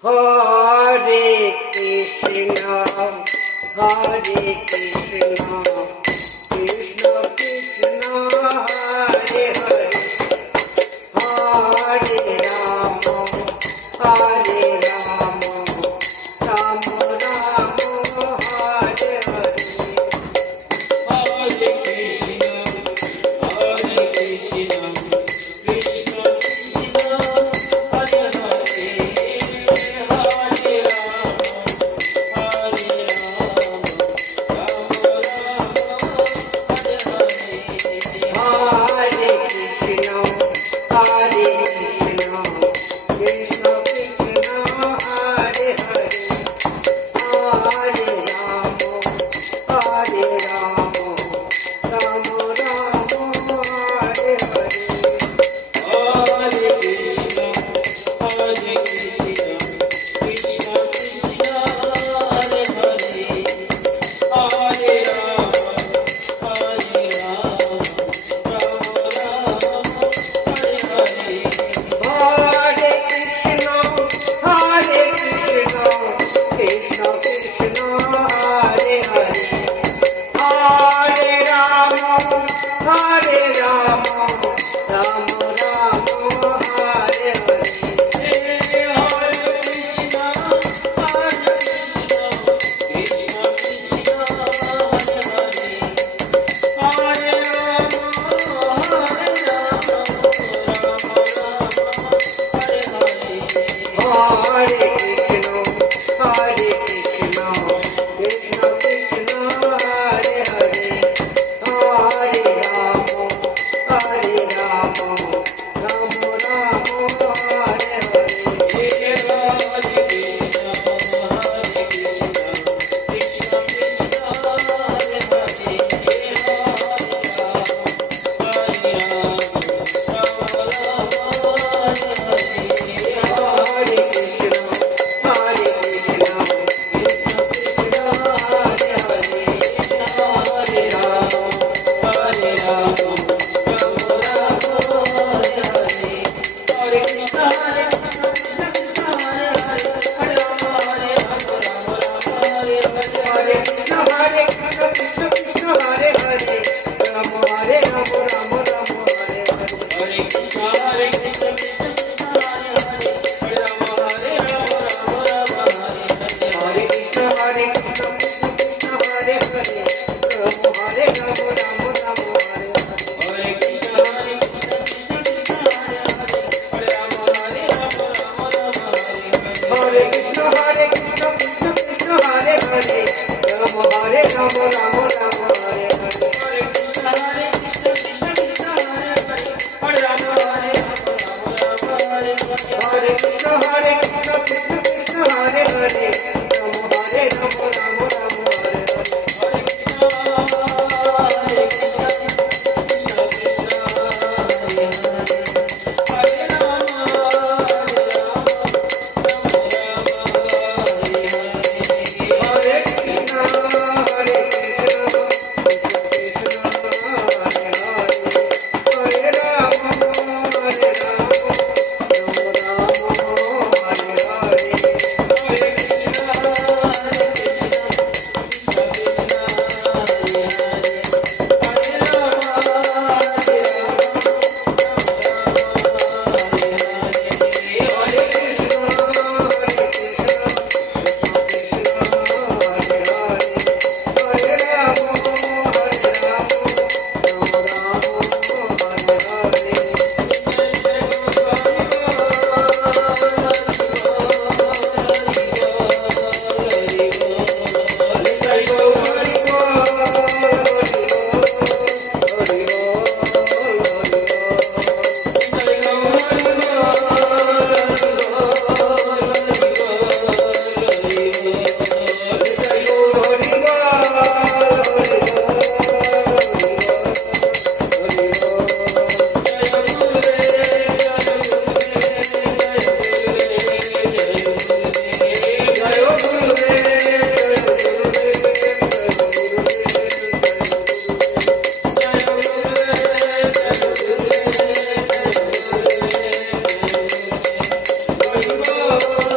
Hare Krishna, Hare Krishna, Krishna Krishna, Hare Hare, Hare Rama, Hare Rama, Rama Rama, Hare Hare. Hare Krishna, Hare Krishna, Krishna Krishna, Hare Hare, Hare Rama, Hare Rama, Rama Rama, Hare Hare. Hare Krishna, Hare Krishna, Krishna Krishna, Hare Hare, Hare Rama, Hare Rama, Rama Rama, Hare Hare. Hare Krishna, Hare Krishna, Krishna Krishna, Hare Hare, Hare Rama, Hare Rama, Rama Rama, Hare Hare. Hare Krishna, Hare Krishna, Krishna Krishna, Hare Hare, Hare Rama, Hare Rama, Rama Rama, Hare Hare. Hare Krishna, Hare Krishna, Krishna Krishna, Hare Hare, Hare Rama, Hare Rama, Rama Rama, Hare Hare. Hare Krishna, Hare Krishna, Krishna Krishna, Hare Hare, Hare Rama, Hare Rama, Rama Rama, Hare Hare. Hare Krishna, Hare Krishna, Krishna Krishna, Hare Hare, Hare Rama, Rama Rama, Hare Hare. Hare Krishna, Hare Krishna, Krishna Krishna, Hare Hare, Hare Rama, Hare Rama, Rama Rama, Hare Hare. Hare Krishna, Hare Krishna, Krishna Krishna, Hare Hare, Hare Rama, Hare Rama, Rama Rama, Hare Hare. Hare Krishna, Hare Krishna, Krishna Krishna, Hare Hare, Rama Hare Rama, Rama Rama, Hare Hare. Hare Krishna, Hare Krishna, Krishna Krishna, Hare Hare, Hare Rama, Hare Rama, Rama Rama, Hare Hare. Hare Krishna, Hare Krishna, Krishna Krishna, Hare Hare, Rama Hare Rama, Rama Rama, Hare Hare. Hare Krishna, Hare Krishna, Krishna Krishna, Hare Hare, Hare Rama, Hare Rama, Rama Rama, Hare Hare. Hare Krishna, Hare Krishna, Krishna Krishna, Hare Hare, Rama Hare Rama, Rama Rama, Hare Hare. Hare Krishna, Hare Krishna, Krishna Krishna, Hare Hare, Hare Rama, Hare Rama, Rama Rama, Hare Hare. Hare Krishna, Hare Krishna, Krishna Krishna, Hare Hare, Rama Hare Rama, Rama Rama, Hare Hare. Hare Krishna, Hare Krishna, Krishna Krishna, Hare Hare, Hare Rama, Hare Rama, Rama Rama, Hare Hare. Hare Krishna, Hare Krishna, Krishna Krishna, Hare Hare, Hare Rama, Hare Rama, Rama Rama, Hare Hare. Hare Krishna, Hare Krishna, Krishna Krishna, Hare Hare, Hare Rama, Hare Rama, Rama Rama, Hare Hare. Hare Krishna, Hare Krishna, Krishna Krishna, Hare Hare, Hare Rama, Hare Rama, Rama Rama, Hare Hare. Hare Bol, Hare Bol, Hare Bol, Hare Bol, Hare Bol. Hare Bol, Hare Bol, Hare Bol, Hare Bol. Jai Gurudev, Jai Gurudev, Jai Gurudev, Jai Gurudev. Hare